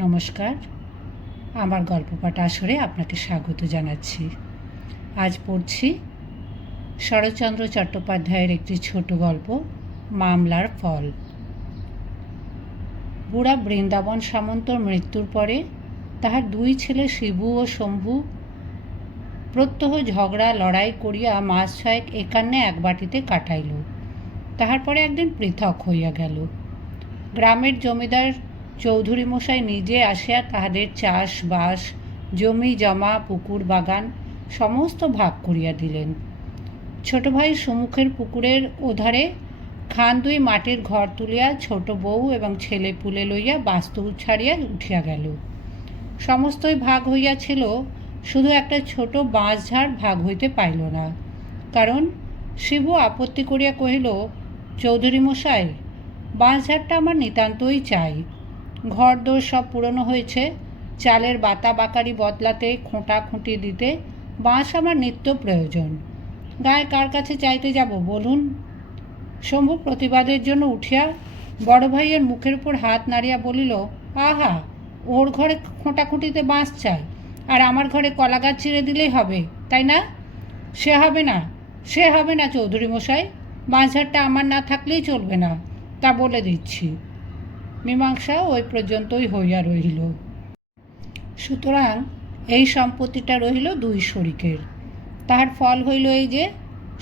নমস্কার, আমার গল্প পাঠ আসরে আপনাকে স্বাগত জানাচ্ছি। আজ পড়ছি শরৎচন্দ্র চট্টোপাধ্যায়ের একটি ছোট গল্প, মামলার ফল। বুড়া বৃন্দাবন সামন্তর মৃত্যুর পরে তাহার দুই ছেলে শিবু ও শম্ভু প্রত্যহ ঝগড়া লড়াই করিয়া মাস ছয়েক একান্নে এক বাটিতে কাটাইল। তাহার পরে একদিন পৃথক হইয়া গেল। গ্রামের জমিদার চৌধুরী মশাই নিজে আসিয়া তাহাদের চাষবাস, জমি জমা, পুকুর বাগান সমস্ত ভাগ করিয়া দিলেন। ছোট ভাই সুমুখের পুকুরের ওধারে খান দুই মাটির ঘর তুলিয়া ছোট বউ এবং ছেলে পুলে লইয়া বাস্তু ছাড়িয়া উঠিয়া গেল। সমস্তই ভাগ হইয়াছিল, শুধু একটা ছোট বাঁশঝাড় ভাগ হইতে পাইল না। কারণ শিবু আপত্তি করিয়া কহিল, চৌধুরী মশাই, বাঁশঝাড়টা আমার নিতান্তই চাই। ঘর দোর সব পুরনো হয়েছে, চালের বাতা বাকারি বদলাতে, খোঁটা খুঁটি দিতে বাঁশ আমার নিত্য প্রয়োজন। গায়ে কার কাছে চাইতে যাব বলুন? শম্ভু প্রতিবাদের জন্য উঠিয়া বড় ভাইয়ের মুখের উপর হাত নাড়িয়া বলিল, আহা, ওর ঘরে খোঁটাখুঁটিতে বাঁশ চাই, আর আমার ঘরে কলা গাছ ছিঁড়ে দিলেই হবে, তাই না? সে হবে না, সে হবে না চৌধুরী মশাই। বাঁশঝাড়টা আমার না থাকলেই চলবে না, তা বলে দিচ্ছি। মীমাংসা ওই পর্যন্তই হইয়া রহিল। সুতরাং এই সম্পত্তিটা রহিল দুই শরিকের। তাহার ফল হইল এই যে,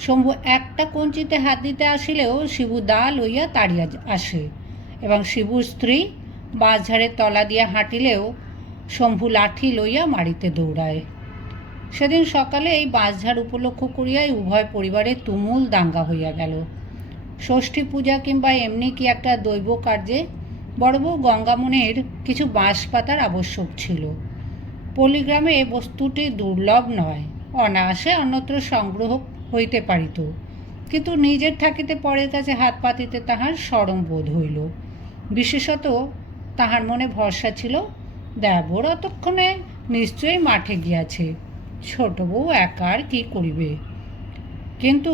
শম্ভু একটা কঞ্চিতে হাত দিতে আসিলেও শিবু দা লইয়া তাড়িয়া আসে, এবং শিবুর স্ত্রী বাঁশঝাড়ের তলা দিয়া হাঁটিলেও শম্ভু লাঠি লইয়া মারিতে দৌড়ায়। সেদিন সকালে এই বাঁশঝাড় উপলক্ষ করিয়াই উভয় পরিবারে তুমুল দাঙ্গা হইয়া গেল। ষষ্ঠী পূজা কিংবা এমনি কি একটা দৈব কার্যে বড়বউ গঙ্গামণির কিছু বাঁশ পাতার আবশ্যক ছিল। পল্লীগ্রামে এ বস্তুটি দুর্লভ নয়, অনায়াসে অন্যত্র সংগ্রহ হইতে পারিত, কিন্তু নিজের থাকিতে পরের কাছে হাত পাতিতে তাহার শরম বোধ হইল। বিশেষত তাহার মনে ভরসা ছিল, দেবর অতক্ষণে নিশ্চয়ই মাঠে গিয়াছে, ছোট বউ একার কি করিবে। কিন্তু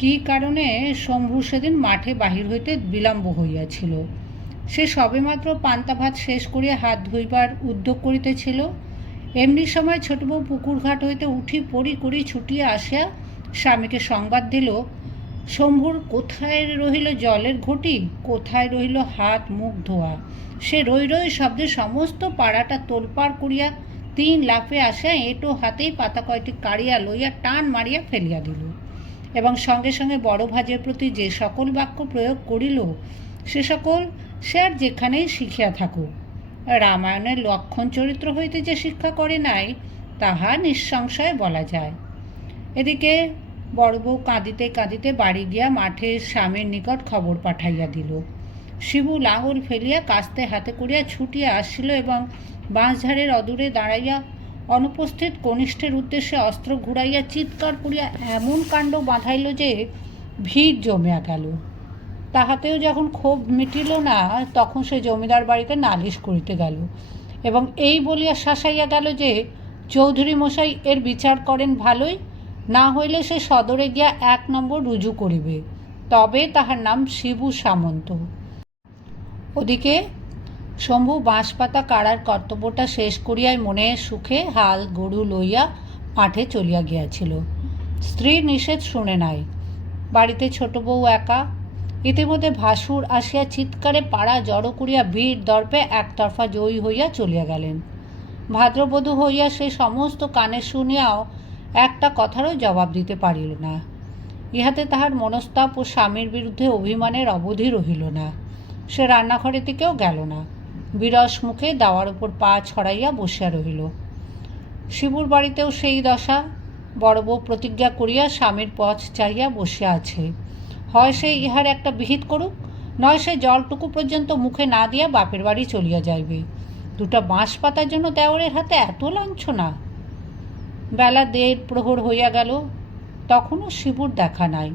কি কারণে শম্ভু সেদিন মাঠে বাহির হইতে বিলম্ব হইয়াছিল? সে সবেমাত্র পান্তা ভাত শেষ করিয়া হাত ধুইবার উদ্যোগ করিতেছিল। এমনি সময় ছোট বউ পুকুর ঘাট হইতে উঠি পড়ি করি ছুটিয়া আসিয়া স্বামীকে সংবাদ দিল, শম্ভুর কোথায় রহিল জলের ঘটি, কোথায় রহিল হাত মুখ ধোয়া। সে রই রই শব্দে সমস্ত পাড়াটা তোলপাড় করিয়া 3 লাফে আসিয়া এঁটো হাতেই পাতা কয়টি কাড়িয়া লইয়া টান মারিয়া ফেলিয়া দিল, এবং সঙ্গে সঙ্গে বড় ভাজের প্রতি যে সকল বাক্য প্রয়োগ করিল সে সকল সে আর যেখানেই শিখিয়া থাকুক, রামায়ণের লক্ষণ চরিত্র হইতে যে শিক্ষা করে নাই তাহা নিঃসংশয়ে বলা যায়। এদিকে বড় বউ কাঁদিতে কাঁদিতে বাড়ি গিয়া মাঠে স্বামীর নিকট খবর পাঠাইয়া দিল। শিবু লাঙল ফেলিয়া কাস্তে হাতে করিয়া ছুটিয়া আসছিল, এবং বাঁশঝাড়ের অদূরে দাঁড়াইয়া অনুপস্থিত কনিষ্ঠের উদ্দেশ্যে অস্ত্র ঘুরাইয়া চিৎকার করিয়া এমন কাণ্ড বাঁধাইল যে ভিড় জমিয়া গেল। তাহাতেও যখন ক্ষোভ মিটিল না, তখন সে জমিদার বাড়িতে নালিশ করিতে গেল, এবং এই বলিয়া শাসাইয়া গেল যে চৌধুরী মশাই এর বিচার করেন ভালোই, না হইলে সে সদরে গিয়া 1 নম্বর রুজু করিবে, তবে তাহার নাম শিবু সামন্ত। ওদিকে শম্ভু বাঁশপাতা কাড়ার কর্তব্যটা শেষ করিয়াই মনে সুখে হাল গরু লইয়া মাঠে চলিয়া গিয়াছিল। স্ত্রীর নিষেধ শুনে নাই। বাড়িতে ছোট বউ একা। ইতিমধ্যে ভাসুর আসিয়া চিৎকারে পাড়া জড়ো করিয়া বীর দর্পে একতরফা জয়ী হইয়া চলিয়া গেলেন। ভাদ্রবধূ হইয়া সে সমস্ত কানে শুনিয়াও একটা কথারও জবাব দিতে পারিল না। ইহাতে তাহার মনস্তাপ ও স্বামীর বিরুদ্ধে অভিমানের অবধি রহিল না। সে রান্নাঘরের দিকেও গেল না, বিরস মুখে দাওয়ার উপর পা ছড়াইয়া বসিয়া রহিল। শিবুর বাড়িতেও সেই দশা। বড় বউ প্রতিজ্ঞা করিয়া স্বামীর পথ চাহিয়া বসিয়া আছে। হয় সে ইহার একটা বিহিত করুক, নয় সে জলটুকু পর্যন্ত মুখে না দিয়া বাপের বাড়ি চলিয়া যাইবে। 2টা বাঁশ পাতার জন্য দেওরের হাতে এত লাঞ্ছনা! বেলা 1:30 প্রহর হইয়া গেল, তখনও শিবুর দেখা নাই।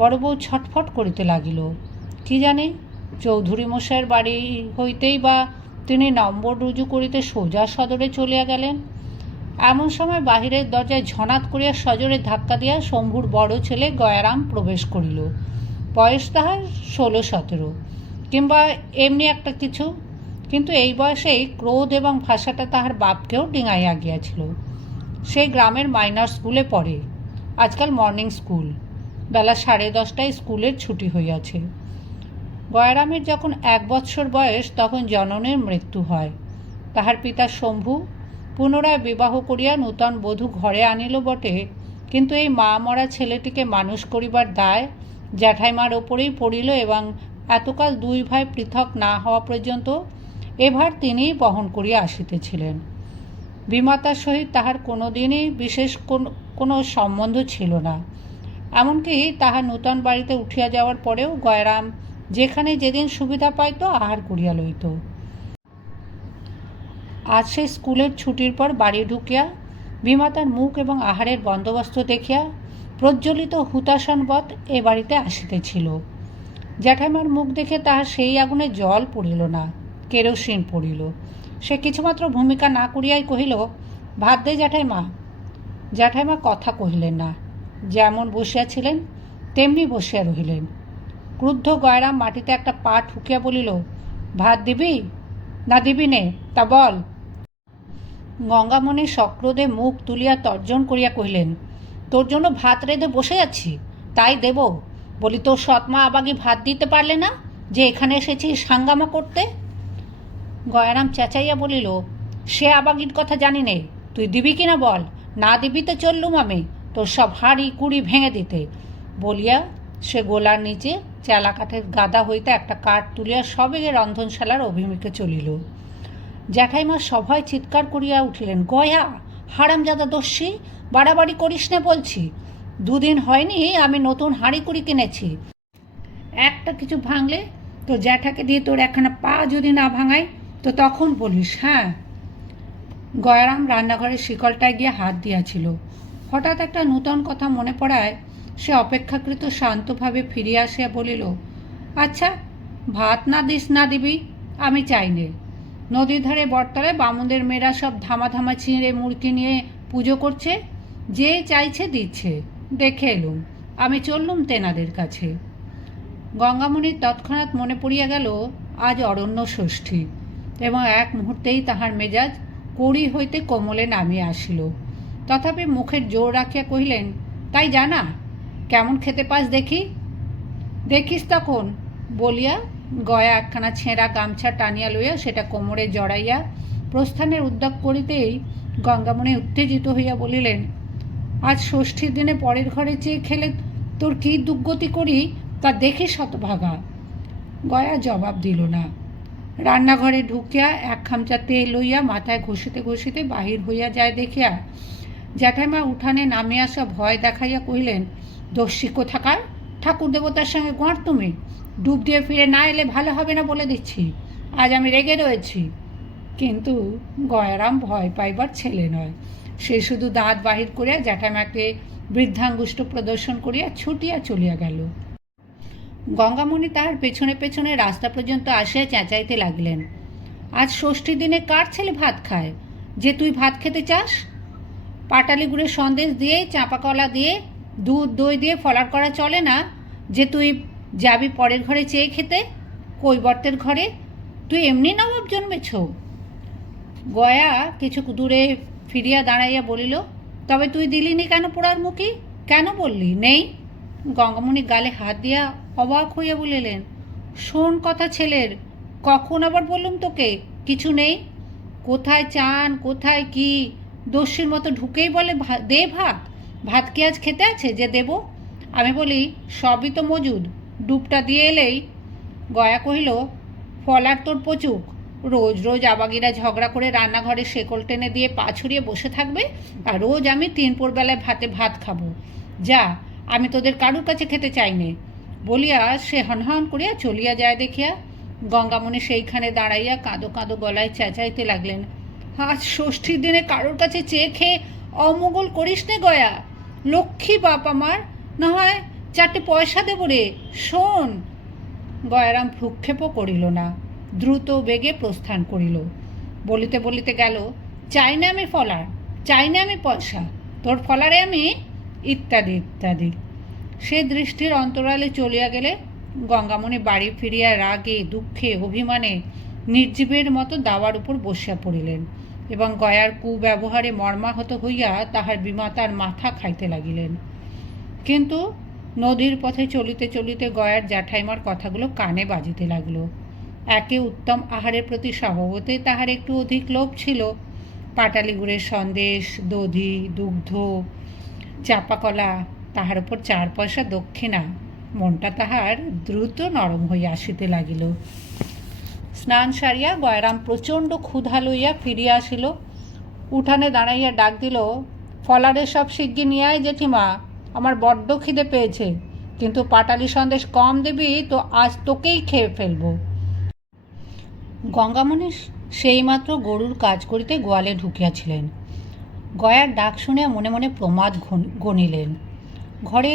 বড় বউ ছটফট করিতে লাগিল। কি জানে, চৌধুরী মশাইয়ের বাড়ি হইতেই বা তিনি নম্বর রুজু করিতে সোজা সদরে চলিয়া গেলেন। এমন সময় বাহিরের দরজায় ঝনাত করিয়া সজোরে ধাক্কা দিয়া শম্ভুর বড় ছেলে গয়ারাম প্রবেশ করিল। বয়স তাহার 16-17, কিংবা এমনি একটা কিছু। কিন্তু এই বয়সেই ক্রোধ এবং ভাষাটা তাহার বাপকেও ডিঙাইয়া গিয়াছিল। সেই গ্রামের মাইনর স্কুলে পড়ে, আজকাল মর্নিং স্কুল। বেলা 10:30টায় স্কুলের ছুটি হইয়াছে। গয়রামের যখন 1 বৎসর বয়স তখন জননীর মৃত্যু হয়। তাহার পিতা শম্ভু পুনরায় বিবাহ করিয়া নূতন বধূ ঘরে আনিল বটে, কিন্তু এই মা মরা ছেলেটিকে মানুষ করিবার দায় জ্যাঠাইমার ওপরেই পড়িল এবং এতকাল দুই ভাই পৃথক না হওয়া পর্যন্ত এভার তিনিই বহন করিয়া আসিতেছিলেন। বিমাতার সহিত তাহার কোনো দিনই বিশেষ কোনো সম্বন্ধ ছিল না। এমনকি তাহার নূতন বাড়িতে উঠিয়া যাওয়ার পরেও গয়রাম যেখানে যেদিন সুবিধা পাইত আহার করিয়া লইত। আজ সে স্কুলের ছুটির পর বাড়ি ঢুকিয়া বিমাতার মুখ এবং আহারের বন্দোবস্ত দেখিয়া প্রজ্বলিত হুতাসনবৎ এ বাড়িতে আসিতেছিল। জ্যাঠাইমার মুখ দেখে তাহার সেই আগুনে জল পড়িল না, কেরোসিন পড়িল। সে কিছুমাত্র ভূমিকা না করিয়াই কহিল, ভাত দে জ্যাঠাইমা। জ্যাঠাইমা কথা কহিলেন না, যেমন বসিয়াছিলেন তেমনি বসিয়া রহিলেন। ক্রুদ্ধ গয়রাম মাটিতে একটা পা ঠুকিয়া বলিল, ভাত দিবি না দিবি নে তা বল। গঙ্গামণি সক্রোধে মুখ তুলিয়া তর্জন করিয়া কহিলেন, তোর জন্য ভাত রেঁধে বসে আছি, তাই দেব বলি। তোর সৎমা আবাগি ভাত দিতে পারলে না যে এখানে এসেছিস হাঙ্গামা করতে? গয়রাম চেঁচাইয়া বলিল, সে আবাগির কথা জানি নে, তুই দিবি কিনা বল। না দিবি তো চললুম আমি তোর সব হাঁড়ি কুড়ি ভেঙে দিতে। বলিয়া সে গোলার নিচে চেলা কাঠের গাদা হইতে একটা কাঠ তুলিয়া সবেগে রন্ধনশালার অভিমুখে চলিল। জ্যাঠাইমা সভায় চিৎকার করিয়া উঠিলেন, গয়া, হারামজাদা দস্যি, বাড়াবাড়ি করিস না বলছি। 2 দিন হয়নি আমি নতুন হাঁড়ি কুড়ি কিনেছি, একটা কিছু ভাঙলে তো জ্যাঠাকে দিয়ে তোর একখানা পা যদি না ভাঙাই তো তখন বলিস। হ্যাঁ। গয়রাম রান্নাঘরের শিকলটায় গিয়ে হাত দিয়াছিল। হঠাৎ একটা নূতন কথা মনে পড়ায় সে অপেক্ষাকৃত শান্তভাবে ফিরিয়া আসিয়া বলিল, আচ্ছা, ভাত না দিস না দিবি আমি চাই নে। নদীর ধারে বটতলায় বামুনদের মেয়েরা সব ধামা ধামা চিঁড়ে মুরগি নিয়ে পুজো করছে, যে চাইছে দিচ্ছে, দেখে এলুম, আমি চললুম তেনাদের কাছে। গঙ্গামণির তৎক্ষণাৎ মনে পড়িয়া গেল আজ অরণ্য ষষ্ঠী, এবং এক মুহূর্তেই তাহার মেজাজ কড়ি হইতে কোমলে নামিয়া আসিল। তথাপি মুখের জোর রাখিয়া কহিলেন, তাই জানা, কেমন খেতে পাস দেখি। দেখিস তখন বলিয়া গয়া একখানা ছেঁড়া গামছা টানিয়া লইয়া সেটা কোমরে জড়াইয়া প্রস্থানের উদ্যোগ করিতেই গঙ্গামণি উত্তেজিত হইয়া বলিলেন, আজ ষষ্ঠীর দিনে পরের ঘরে চেয়ে খেলে তোর কী দুর্গতি করি তা দেখি শতভাগা। গয়া জবাব দিল না। রান্নাঘরে ঢুকিয়া 1 খামচা তেল লইয়া মাথায় ঘষিতে ঘষিতে বাহির হইয়া যায় দেখিয়া জ্যাঠাইমা উঠানে নামিয়া আসা ভয় দেখাইয়া কহিলেন, দস্যি কোথাকার, ঠাকুর দেবতার সঙ্গে গোঁড় তুমি, ডুব দিয়ে ফিরে না এলে ভালো হবে না বলে দিচ্ছি, আজ আমি রেগে রয়েছি। কিন্তু গয়রাম ভয় পাইবার ছেলে নয়। সে শুধু দাঁত বাহির করিয়া জ্যাঠাইমাকে বৃদ্ধাঙ্গুষ্ঠ প্রদর্শন করিয়া ছুটিয়া চলিয়া গেল। গঙ্গামণি তাহার পেছনে পেছনে রাস্তা পর্যন্ত আসিয়া চেঁচাইতে লাগলেন, আজ ষষ্ঠীর দিনে কার ছেলে ভাত খায় যে তুই ভাত খেতে চাস? পাটালি গুড়ের সন্দেশ দিয়ে, চাঁপা কলা দিয়ে, দুধ দই দিয়ে ফলার করা চলে না যে তুই যাবি পরের ঘরে চেয়ে খেতে, কৈবর্তের ঘরে? তুই এমনি নবাব জন্মেছ। গয়া কিছু দূরে ফিরিয়া দাঁড়াইয়া বলিল, তবে তুই দিলিনি কেন পোড়ার মুখি? কেন বললি নেই? গঙ্গামণি গালে হাত দিয়া অবাক হইয়া বলিলেন, শোন কথা ছেলের, কখন আবার বললুম তোকে কিছু নেই? কোথায় চান, কোথায় কি, দস্যির মতো ঢুকেই বলে দে ভাত। ভাত কি আজ খেতে আছে যে দেব? আমি বলি সবই তো মজুদ, ডুবটা দিয়ে এলেই। গয়া কহিল, ফলার তোর পচুক, রোজ রোজ আবাগিরা ঝগড়া করে রান্নাঘরে শেকল টেনে দিয়ে পা ছড়িয়ে বসে থাকবে, আর রোজ আমি 3 বেলায় ভাত খাবো। যা, আমি তোদের কারুর কাছে খেতে চাই নে। বলিয়া সে হনহন করিয়া চলিয়া যায় দেখিয়া গঙ্গামণি সেইখানে দাঁড়াইয়া কাঁদো কাঁদো গলায় চেঁচাইতে লাগলেন, আজ ষষ্ঠীর দিনে কারোর কাছে চেয়ে খেয়ে অমঙ্গল করিস নে গয়া, লক্ষ্মী বাপ আমার, না হয় 4টে পয়সা দেব রে, শোন। গয়ারাম ভ্রুক্ষেপও করিল না, দ্রুত বেগে প্রস্থান করিল। বলিতে বলিতে গেল, চাই না আমি ফলার, চাই না আমি পয়সা, তোর ফলারে আমি, ইত্যাদি ইত্যাদি। সে দৃষ্টির অন্তরালে চলিয়া গেলে গঙ্গামণি বাড়ি ফিরিয়া রাগে দুঃখে অভিমানে নির্জীবের মতো দাওয়ার উপর বসিয়া পড়িলেন এবং গয়ার কুব্যবহারে মর্মাহত হইয়া তাহার বিমাতার মাথা খাইতে লাগিলেন। কিন্তু নদীর পথে চলিতে চলিতে গয়ার জ্যাঠাইমার কথাগুলো কানে বাজিতে লাগল। একে উত্তম আহারের প্রতি স্বভাবতই তাহার একটু অধিক লোভ ছিল। পাটালি গুড়ের সন্দেশ, দধি, দুগ্ধ, চাপাকলা, তাহার উপর 4 পয়সা দক্ষিণা, মনটা তাহার দ্রুত নরম হইয়া আসিতে লাগিল। স্নান সারিয়া গয়রাম প্রচণ্ড ক্ষুধা লইয়া ফিরিয়া আসিল। উঠানে দাঁড়াইয়া ডাক দিল, ফলারের সব শিগগি নিয়ে আয় জেঠিমা, আমার বড্ড খিদে পেয়েছে, কিন্তু পাটালি সন্দেশ কম দিবি তো আজ তোকেই খেয়ে ফেলব। গঙ্গামণি সেইমাত্র গরুর কাজ করিতে গোয়ালে ঢুকিয়াছিলেন। গয়ার ডাক শুনিয়া মনে মনে প্রমাদ গণিলেন। ঘরে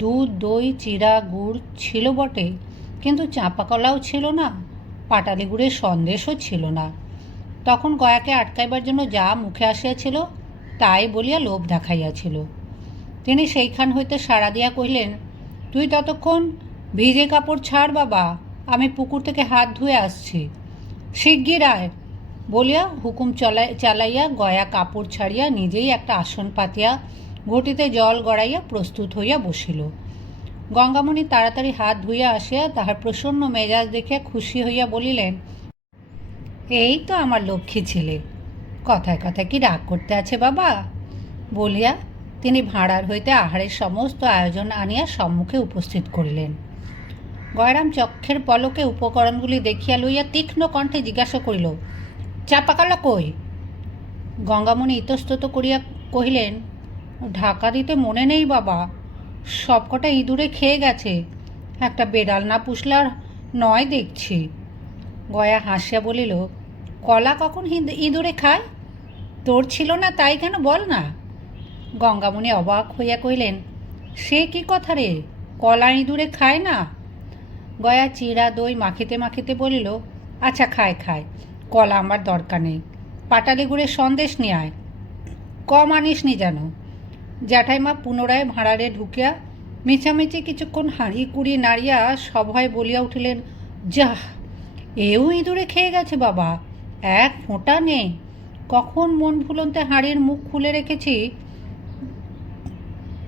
দুধ, দই, চিড়া, গুড় ছিল বটে, কিন্তু চাঁপাকলাও ছিল না, পাটালি গুড়ের সন্দেশও ছিল না। তখন গয়াকে আটকাইবার জন্য যা মুখে আসিয়াছিল তাই বলিয়া লোভ দেখাইয়াছিল। তিনি সেইখান হইতে সাড়া দিয়া কহিলেন, তুই ততক্ষণ ভিজে কাপড় ছাড় বাবা, আমি পুকুর থেকে হাত ধুয়ে আসছি, শিগগির আয় বলিয়া হুকুম চালাইয়া গয়া কাপড় ছাড়িয়া নিজেই একটা আসন পাতিয়া ঘটিতে জল গড়াইয়া প্রস্তুত হইয়া বসিল। গঙ্গামণি তাড়াতাড়ি হাত ধুইয়া আসিয়া তাহার প্রসন্ন মেজাজ দেখিয়া খুশি হইয়া বলিলেন, এই তো আমার লক্ষ্মী ছেলে, কথায় কথায় কি রাগ করতে আছে বাবা বলিয়া তিনি ভাঁড়ার হইতে আহারের সমস্ত আয়োজন আনিয়া সম্মুখে উপস্থিত করিলেন। গয়রাম চক্ষের পলকে উপকরণগুলি দেখিয়া লইয়া তীক্ষ্ণ কণ্ঠে জিজ্ঞাসা করিল, চাপাকলা কই? গঙ্গামণি ইতস্তত করিয়া কহিলেন, ঢাকা দিতে মনে নেই বাবা, সবকটা ইঁদুরে খেয়ে গেছে, একটা বেড়াল না পুষলে আর নয় দেখছি। গয়া হাসিয়া বলিল, কলা কখন ইঁদুরে খায়? তোর ছিল না তাই কেন বল না। গঙ্গামণি অবাক হইয়া কহিলেন, সে কি কথা রে, কলা ইঁদুরে খায় না? গয়া চিড়া দই মাখিতে মাখিতে বলিল, আচ্ছা খায় খায়, কলা আমার দরকার নেই, পাটালি গুড়ের সন্দেশ নিয়ে আয়, কম আনিস নি যেন। জ্যাঠাইমা পুনরায় ভাঁড়ারে ঢুকিয়া মিছামিছি কিছুক্ষণ হাঁড়ি কুড়ি নাড়িয়া সভয় বলিয়া উঠিলেন, যাহ, এও ইঁদুরে খেয়ে গেছে বাবা, এক ফোঁটা নেই, কখন মন ভুলন্তে হাঁড়ির মুখ খুলে রেখেছি।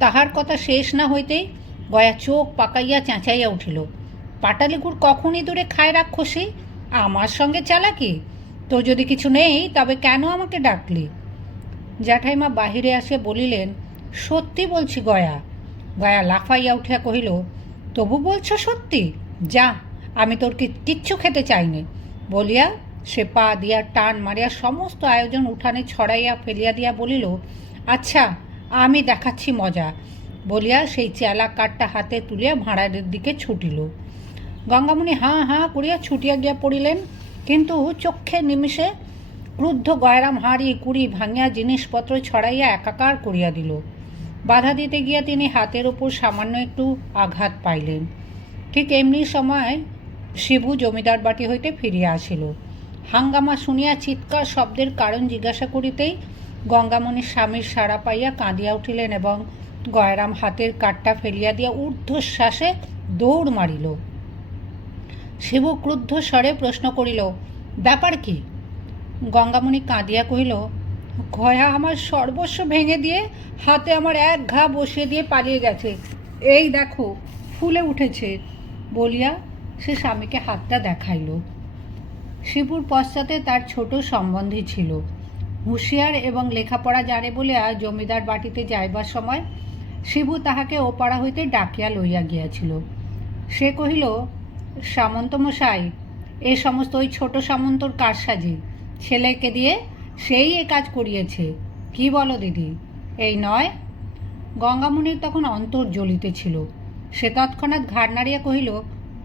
তাহার কথা শেষ না হইতেই গয়া চোখ পাকাইয়া চেঁচাইয়া উঠিল, পাটালি গুড় কখন ইঁদুরে খায় রাক্ষসী? আমার সঙ্গে চালাকি? তো যদি কিছু নেই তবে কেন আমাকে ডাকলি? জ্যাঠাইমা বাহিরে আসিয়া বলিলেন, সত্যি বলছি গয়া। গয়া লাফাইয়া উঠিয়া কহিল, তবু বলছো সত্যি? যা, আমি তোর কিচ্ছু খেতে চাইনি বলিয়া সে পা দিয়া টান মারিয়া সমস্ত আয়োজন উঠানে ছড়াইয়া ফেলিয়া দিয়া বলিল, আচ্ছা আমি দেখাচ্ছি মজা বলিয়া সেই চেলা কাঠটা হাতে তুলিয়া ভাঁড়ারের দিকে ছুটিল। গঙ্গামণি হাঁ হাঁ করিয়া ছুটিয়া গিয়া পড়িলেন, কিন্তু চক্ষে নিমিষে ক্রুদ্ধ গয়রাম হাঁড়ি কুড়ি ভাঙিয়া জিনিসপত্র ছড়াইয়া একাকার করিয়া দিল। বাধা দিতে গিয়া তিনি হাতের ওপর সামান্য একটু আঘাত পাইলেন। ঠিক এমনি সময় শিবু জমিদার বাটি হইতে ফিরিয়া আসিল। হাঙ্গামা শুনিয়া চিৎকার শব্দের কারণ জিজ্ঞাসা করিতেই গঙ্গামণির স্বামীর সাড়া পাইয়া কাঁদিয়া উঠিলেন এবং গয়রাম হাতের কাঠটা ফেলিয়া দিয়া ঊর্ধ্বশ্বাসে দৌড় মারিল। শিবু ক্রুদ্ধ স্বরে প্রশ্ন করিল, ব্যাপার কি? গঙ্গামণি কাঁদিয়া কহিল, গয়া আমার সর্বস্ব ভেঙে দিয়ে হাতে আমার এক ঘা বসিয়ে দিয়ে পালিয়ে গেছে, এই দেখো ফুলে উঠেছে বলিয়া সে স্বামীকে হাতটা দেখাইল। শিবুর পশ্চাতে তার ছোট সম্বন্ধী ছিল, হুঁশিয়ার এবং লেখাপড়া জানে বলিয়া জমিদার বাটিতে যাইবার সময় শিবু তাহাকে ওপাড়া হইতে ডাকিয়া লইয়া গিয়াছিল। সে কহিল, সামন্তমশাই, এ সমস্ত ওই ছোট সামন্তর কারসাজি, ছেলেকে দিয়ে সেই এ কাজ করিয়েছে, কি বলো দিদি, এই নয়? গঙ্গামণির তখন অন্তর জ্বলিতেছিল। সে তৎক্ষণাৎ ঘাড় নাড়িয়া কহিল,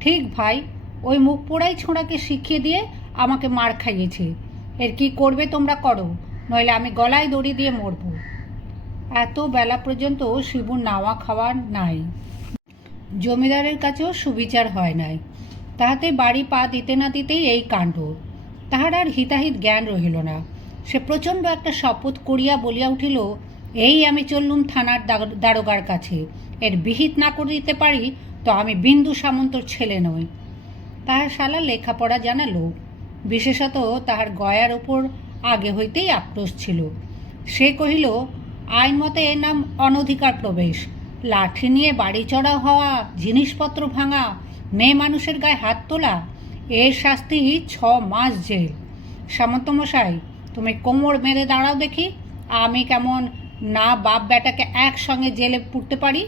ঠিক ভাই, ওই মুখ পোড়াই ছোঁড়াকে শিখিয়ে দিয়ে আমাকে মার খাইয়েছে, এর কি করবে তোমরা করো, নইলে আমি গলায় দড়ি দিয়ে মরব। এত বেলা পর্যন্ত শিবুর নাওয়া খাওয়া নাই, জমিদারের কাছেও সুবিচার হয় নাই, তাহাতে বাড়ি পা দিতে না দিতেই এই কাণ্ড। তাহার আর হিতাহিত জ্ঞান রহিল না। সে প্রচণ্ড একটা শপথ করিয়া বলিয়া উঠিল, এই আমি চললুম থানার দারোগার কাছে, এর বিহিত না করিতে পারি তো আমি বিন্দু সামন্তর ছেলে নই। তাহার শালা লেখাপড়া জানা লোক, বিশেষত তাহার গয়ার উপর আগে হইতেই আক্রোশ ছিল। সে কহিল, আইন মতে এর নাম অনধিকার প্রবেশ। লাঠি নিয়ে বাড়ি চড়াও হওয়া, জিনিসপত্র ভাঙা, মেয়ে মানুষের গায়ে হাত তোলা, এর শাস্তি 6 মাস জেল। সামন্তমশাই, তুমি কোমর মেরে দাঁড়াও দেখি, আমি কেমন না বাপ বেটাকে একসঙ্গে জেলে পুড়তে পারি।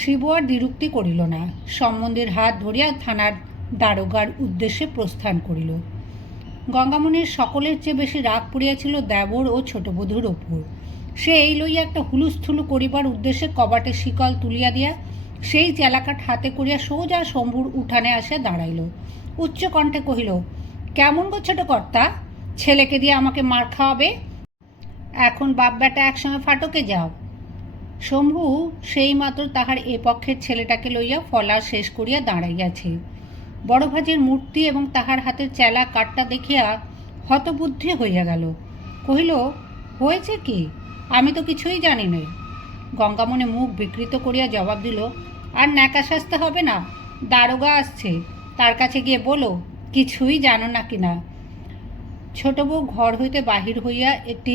শিবু আর দ্বিরুক্তি করিল না, সম্বন্ধীর হাত ধরিয়া থানার দারোগার উদ্দেশ্যে প্রস্থান করিল। গঙ্গামণির সকলের চেয়ে বেশি রাগ পড়িয়াছিল দেবর ও ছোটবধূর ওপর। সে এই লইয়া একটা হুলুস্থুলু করিবার উদ্দেশ্যে কবাটে শিকল তুলিয়া দিয়া সেই চেলাকাঠ হাতে করিয়া সোজা শম্ভুর উঠানে আসিয়া দাঁড়াইল। উচ্চ কণ্ঠে কহিল, কেমন গো ছোট কর্তা, ছেলেকে দিয়ে আমাকে মার খাওয়াবে? এখন বাপ বেটা একসঙ্গে ফাটকে যাও। শম্ভু সেই মাত্র তাহার এ পক্ষের ছেলেটাকে লইয়া ফলা শেষ করিয়া দাঁড়াইয়াছে। বড় ভাজের মূর্তি এবং তাহার হাতের চেলা কাঠটা দেখিয়া হতবুদ্ধি হইয়া গেল। কহিল, হয়েছে কি? আমি তো কিছুই জানি না। গঙ্গামণি মুখ বিকৃত করিয়া জবাব দিল, আর ন্যাকা সাজতে হবে না, দারোগা আসছে, তার কাছে গিয়ে বলো কিছুই জানো না কিনা। ছোট বউ ঘর হইতে বাহির হইয়া একটি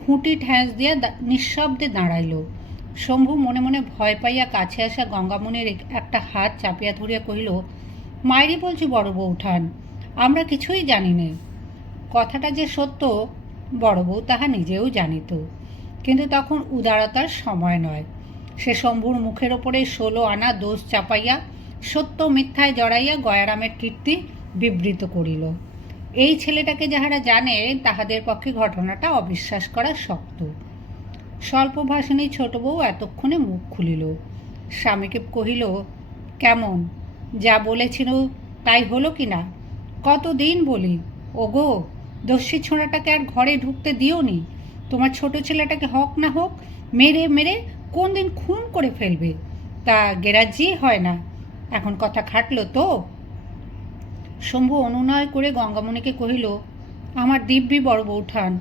খুঁটি ঠ্যাঁস দিয়া নিঃশব্দে দাঁড়াইল। শম্ভু মনে মনে ভয় পাইয়া কাছে আসা গঙ্গামণির একটা হাত চাপিয়া ধরিয়া কহিল, মায়েরই বলছি বড় বউঠান, আমরা কিছুই জানি নে। কথাটা যে সত্য বড় বউ তাহা নিজেও জানিত, কিন্তু তখন উদারতার সময় নয়। সে শম্ভুর মুখের ওপরে 16 আনা দোষ চাপাইয়া সত্য মিথ্যায় জড়াইয়া গয়ারামের কীর্তি বিবৃত করিল। এই ছেলেটাকে যাহারা জানে তাহাদের পক্ষে ঘটনাটা অবিশ্বাস করা শক্ত। স্বল্পভাষিণী ছোট বউ এতক্ষণে মুখ খুলিল। স্বামীকে কহিল, কেমন, যা বলেছিল তাই হলো কি না? কতদিন বলি, ওগো দস্যি ছোঁড়াটাকে আর ঘরে ঢুকতে দিও নি। তোমার ছোট ছেলেটাকে হক না হোক মেরে মেরে কোন দিন খুন করে ফেলবে, তা গেরাজি হয় না। এখন কথা খাটলো তো? শম্ভু অনুনয় করে গঙ্গামণিকে কহিল, আমার দিব্যি বড় বউঠান,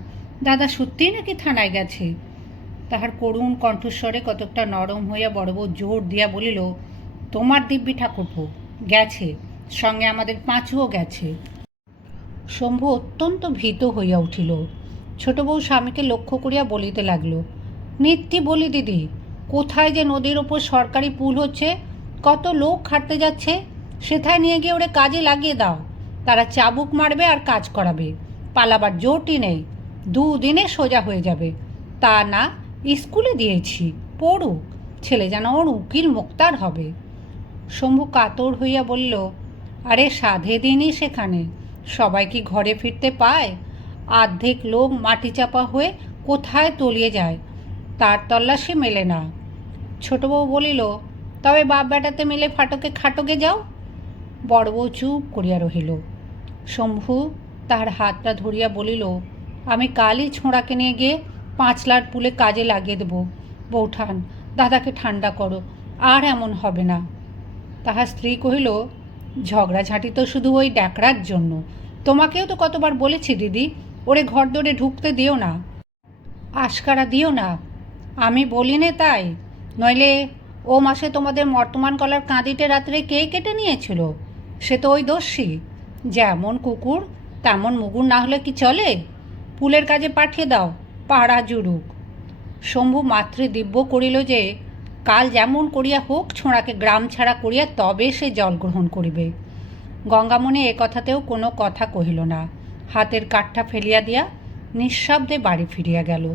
দাদা সত্যিই নাকি থানায় গেছে। তাহার করুণ কণ্ঠস্বরে কতকটা নরম হইয়া বড় বউ জোর দিয়া বলিল, তোমার দিব্যি ঠাকুরপো গেছে, সঙ্গে আমাদের পাঁচুও গেছে। শম্ভু অত্যন্ত ভীত হইয়া উঠিল। ছোট বউ স্বামীকে লক্ষ্য করিয়া বলিতে লাগল, নিত্যি বলি দিদি, কোথায় যে নদীর ওপর সরকারি পুল হচ্ছে, কত লোক খাটতে যাচ্ছে, সেথায় নিয়ে গিয়ে ওরে কাজে লাগিয়ে দাও। তারা চাবুক মারবে আর কাজ করাবে, পালাবার জোরটি নেই, 2 দিনে সোজা হয়ে যাবে। তা না, স্কুলে দিয়েছি, পড়ুক, ছেলে যেন ওর উকিল মোক্তার হবে। শম্ভু কাতর হইয়া বলল, আরে সাধে দিনই সেখানে, সবাই কি ঘরে ফিরতে পায়? অর্ধেক লোক মাটি চাপা হয়ে কোথায় তলিয়ে যায়, তার তল্লাশি মেলে না। ছোট বউ বলিল, তবে বাপ বেটাতে মিলে ফাটকে খাটকে যাও। বড় বউ চুপ করিয়া রহিল। শম্ভু তাহার হাতটা ধরিয়া বলিল, আমি কালই ছোঁড়াকে নিয়ে গিয়ে 5 লাট পুলে কাজে লাগিয়ে দেব। বউঠান, দাদাকে ঠান্ডা করো, আর এমন হবে না। তাহার স্ত্রী কহিল, ঝগড়াঝাঁটি তো শুধু ওই ড্যাকরার জন্য, তোমাকেও তো কতবার বলেছি দিদি, ওরে ঘর দরে ঢুকতে দিও না, আশকারা দিও না। আমি বলি নে তাই, নইলে ও মাসে তোমাদের বর্তমান কলার কাঁদিটে রাত্রে কে কেটে নিয়েছিল? সে তো ওই দস্যি, যেমন কুকুর তেমন মুগুর না হলে কি চলে? পুলের কাজে পাঠিয়ে দাও, পাড়া জুড়ুক। শম্ভু মাতৃ দিব্য করিল যে কাল যেমন করিয়া হোক ছোঁড়াকে গ্রাম ছাড়া করিয়া তবে সে জল গ্রহণ করিবে। গঙ্গামণি এ কথাতেও কোনো কথা কহিল না, হাতের কাঠটা ফেলিয়া দিয়া নিঃশব্দে বাড়ি ফিরিয়া গেল।